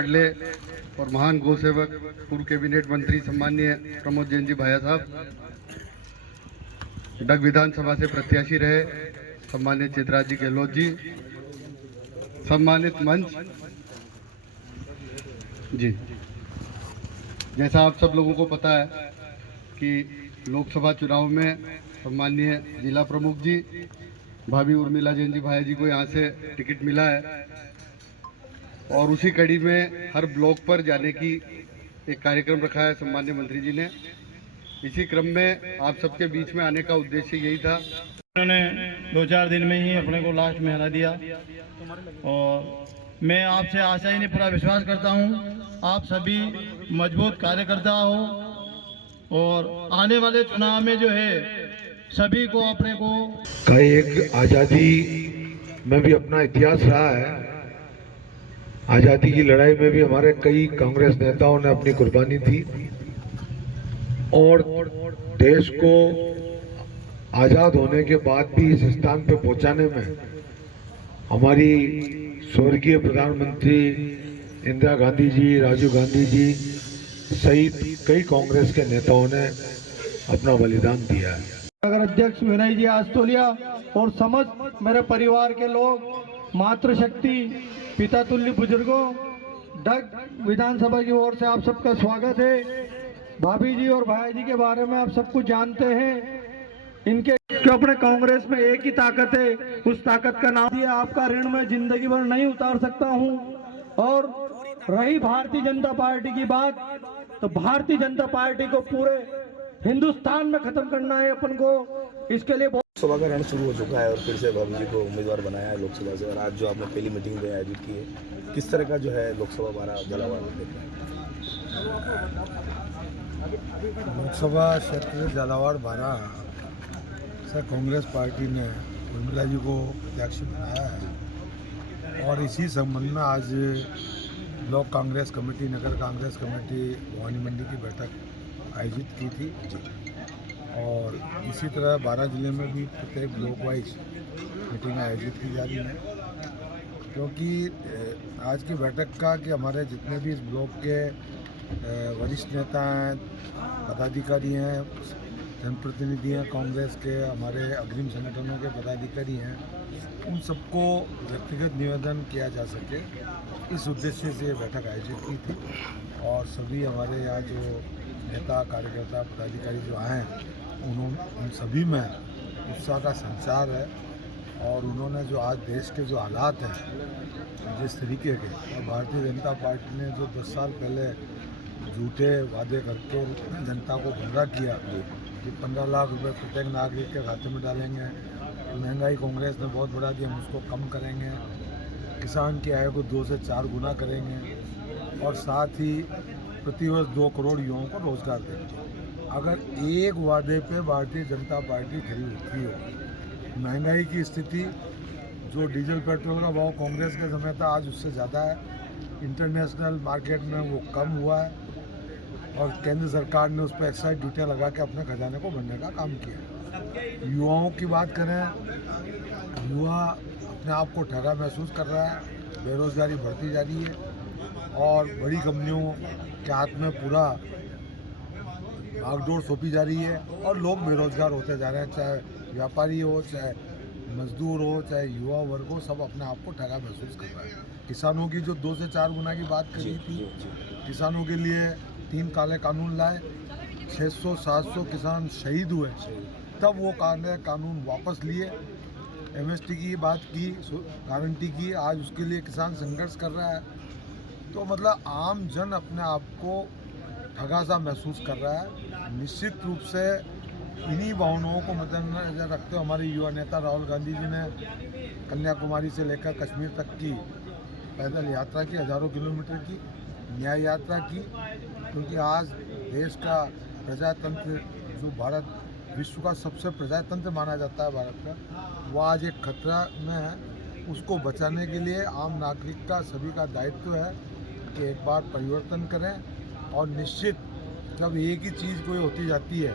लाडले और महान गौ सेवक पूर्व कैबिनेट मंत्री सम्माननीय प्रमोद जैन जी भाया साहब, डग विधानसभा से प्रत्याशी रहे सम्मान्य चित्राज जी गहलोत जी, सम्मानित मंच जी। जैसा आप सब लोगों को पता है कि लोकसभा चुनाव में सम्माननीय जिला प्रमुख जी भाभी उर्मिला जैन जी भाया जी को यहाँ से टिकट मिला है और उसी कड़ी में हर ब्लॉक पर जाने की एक कार्यक्रम रखा है सम्मान्य मंत्री जी ने। इसी क्रम में आप सबके बीच में आने का उद्देश्य यही था। उन्होंने 2-4 दिन में ही अपने को लास्ट में हरा दिया और मैं आपसे आशा ही नहीं पूरा विश्वास करता हूं आप सभी मजबूत कार्यकर्ता हो और आने वाले चुनाव में जो है सभी को अपने को का एक आज़ादी में भी अपना इतिहास रहा है। आज़ादी की लड़ाई में भी हमारे कई कांग्रेस नेताओं ने अपनी कुर्बानी दी और देश को आज़ाद होने के बाद भी इस स्थान पे पहुंचाने में हमारी स्वर्गीय प्रधानमंत्री इंदिरा गांधी जी, राजीव गांधी जी सहित कई कांग्रेस के नेताओं ने अपना बलिदान दिया है। नगर अध्यक्ष विनय जी आस्तोलिया और समस्त मेरे परिवार के लोग, मातृशक्ति पिता तुल्य बुजुर्गों, डग विधानसभा की ओर से आप सबका स्वागत है। भाभी जी और भाई जी के बारे में आप सब कुछ जानते हैं। इनके अपने कांग्रेस में एक ही ताकत है, उस ताकत का नाम है आपका ऋण मैं जिंदगी भर नहीं उतार सकता हूं। और रही भारतीय जनता पार्टी की बात, तो भारतीय जनता पार्टी को पूरे हिंदुस्तान में खत्म करना है अपन को। इसके लिए लोकसभा का रण शुरू हो चुका है और फिर से भाभी जी को उम्मीदवार बनाया है लोकसभा से। और आज जो आपने पहली मीटिंग में आयोजित की है, किस तरह का जो है लोकसभा 12 झालावाड़ में देखना है? लोकसभा क्षेत्र झालावाड़ 12 से कांग्रेस पार्टी ने उर्मिला जी को प्रत्याशी बनाया है और इसी संबंध में आज ब्लॉक कांग्रेस कमेटी, नगर कांग्रेस कमेटी भवानी मंडी की बैठक आयोजित की थी और इसी तरह 12 जिले में भी प्रत्येक ब्लॉक वाइज मीटिंग आयोजित की जा रही है। क्योंकि आज की बैठक का कि हमारे जितने भी इस ब्लॉक के वरिष्ठ नेता हैं, पदाधिकारी हैं, जनप्रतिनिधि हैं कांग्रेस के, हमारे अग्रिम संगठनों के पदाधिकारी हैं, उन सबको व्यक्तिगत निवेदन किया जा सके, इस उद्देश्य से ये बैठक आयोजित की थी। और सभी हमारे यहाँ जो नेता, कार्यकर्ता, पदाधिकारी जो आए हैं उन सभी में उत्साह का संचार है और उन्होंने जो आज देश के जो हालात हैं जिस तरीके के, और भारतीय जनता पार्टी ने जो 10 साल पहले झूठे वादे करके जनता को गुमराह किया कि 15 लाख रुपए प्रत्येक नागरिक के खाते में डालेंगे, महंगाई कांग्रेस ने बहुत बढ़ा दी, हम उसको कम करेंगे, किसान की आय को 2 से 4 गुना करेंगे और साथ ही प्रतिवर्ष 2 करोड़ युवाओं को रोजगार देंगे। अगर एक वादे पे भारतीय जनता पार्टी खड़ी उतरी हो, महंगाई की स्थिति, जो डीजल पेट्रोल का भाव कांग्रेस के समय था आज उससे ज़्यादा है, इंटरनेशनल मार्केट में वो कम हुआ है और केंद्र सरकार ने उस पर एक्साइज ड्यूटियाँ लगा के अपने खजाने को भरने का काम किया। युवाओं की बात करें, युवा अपने आप को ठगा महसूस कर रहा है, बेरोजगारी बढ़ती जा रही है और बड़ी कंपनियों के हाथ में पूरा भागदौड़ सौंपी जा रही है और लोग बेरोजगार होते जा रहे हैं, चाहे व्यापारी हो, चाहे मजदूर हो, चाहे युवा वर्ग हो, सब अपने आप को ठगा महसूस कर रहा है। किसानों की जो 2 से 4 गुना की बात करी थी, किसानों के लिए 3 काले कानून लाए, 600-700 किसान शहीद हुए, तब वो कानून वापस लिए, एमएसटी की बात की, गारंटी की, आज उसके लिए किसान संघर्ष कर रहा है। तो मतलब आम जन अपने आप को ठगा सा महसूस कर रहा है। निश्चित रूप से इन्हीं भावनाओं को मद्देनजर रखते हुए हमारे युवा नेता राहुल गांधी जी ने कन्याकुमारी से लेकर कश्मीर तक की पैदल यात्रा की, हज़ारों किलोमीटर की न्याय यात्रा की। क्योंकि आज देश का प्रजातंत्र, जो भारत विश्व का सबसे प्रजातंत्र माना जाता है भारत का, वो आज एक खतरा में है। उसको बचाने के लिए आम नागरिक का, सभी का दायित्व है कि एक बार परिवर्तन करें और निश्चित जब एक ही चीज़ कोई होती जाती है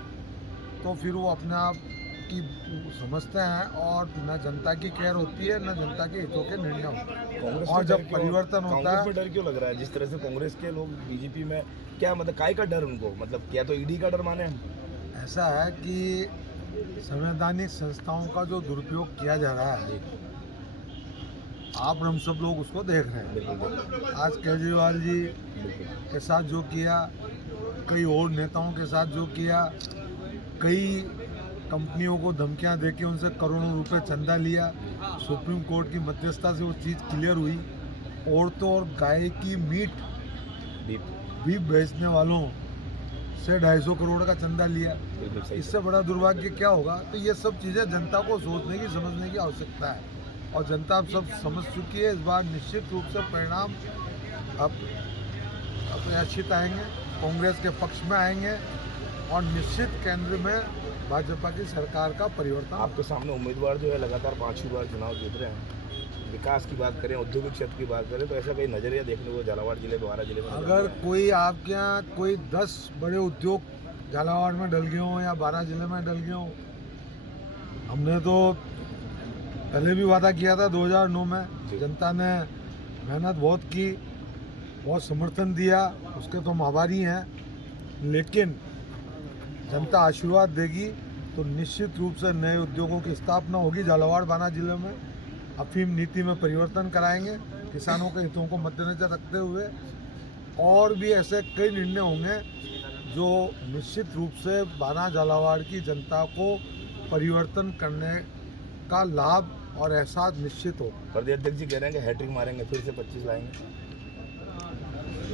तो फिर वो अपने आप की समझते हैं और न जनता की केयर होती है, न जनता के हितों के निर्णय होते हैं। कांग्रेस और में जब डर क्यों- परिवर्तन होता कांग्रेस है, में डर क्यों लग रहा है? जिस तरह से कांग्रेस के लोग बीजेपी में, क्या मतलब काय का डर उनको, मतलब क्या तो ईडी का डर माने हम? ऐसा है कि संवैधानिक संस्थाओं का जो दुरुपयोग किया जा रहा है, आप और हम सब लोग उसको देख रहे हैं। बिल्कुल आज केजरीवाल जी बिल्कुल। के साथ जो किया, कई और नेताओं के साथ जो किया, कई कंपनियों को धमकियां देके उनसे करोड़ों रुपए चंदा लिया, सुप्रीम कोर्ट की मध्यस्थता से वो चीज़ क्लियर हुई। औरतों और गाय की मीट भी बेचने वालों से 250 करोड़ का चंदा लिया। बिल्कुल सही। इससे बड़ा दुर्भाग्य क्या होगा? तो ये सब चीज़ें जनता को सोचने की, समझने की आवश्यकता है और जनता अब सब समझ चुकी है। इस बार निश्चित रूप से परिणाम अब अप्रत्याशित आएंगे, कांग्रेस के पक्ष में आएंगे और निश्चित केंद्र में भाजपा की सरकार का परिवर्तन। आपके सामने उम्मीदवार जो है लगातार 5वीं बार चुनाव जीत रहे हैं। विकास की बात करें, औद्योगिक क्षेत्र की बात करें, तो ऐसा कहीं नजरिया देखने को झालावाड़ जिले, बारा जिले में नजर अगर आता है? कोई आपके यहाँ कोई 10 बड़े उद्योग झालावाड़ में डल गए हों या 12 जिले में डल गए हों, हमने तो पहले भी वादा किया था 2009 में। जनता ने मेहनत बहुत की, बहुत समर्थन दिया, उसके तो हम आभारी हैं। लेकिन जनता आशीर्वाद देगी तो निश्चित रूप से नए उद्योगों की स्थापना होगी झालावाड़ बाना जिले में। अफीम नीति में परिवर्तन कराएंगे किसानों के हितों को मद्देनजर रखते हुए, और भी ऐसे कई निर्णय होंगे जो निश्चित रूप से बाना झालावाड़ की जनता को परिवर्तन करने का लाभ और एहसास निश्चित हो। प्रदेश अध्यक्ष जी कह रहे हैं कि हैट्रिक मारेंगे, फिर से 25 लाएंगे।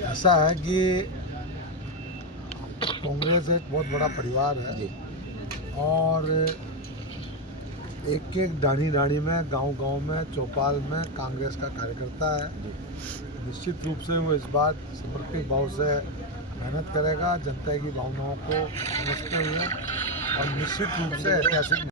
ऐसा है कि कांग्रेस एक बहुत बड़ा परिवार है जी। और एक एक डाणी में, गांव-गांव में, चौपाल में कांग्रेस का कार्यकर्ता है। निश्चित रूप से वो इस बात समर्पित भाव से मेहनत करेगा, जनता की भावनाओं को समझते हुए, और निश्चित रूप से ऐतिहासिक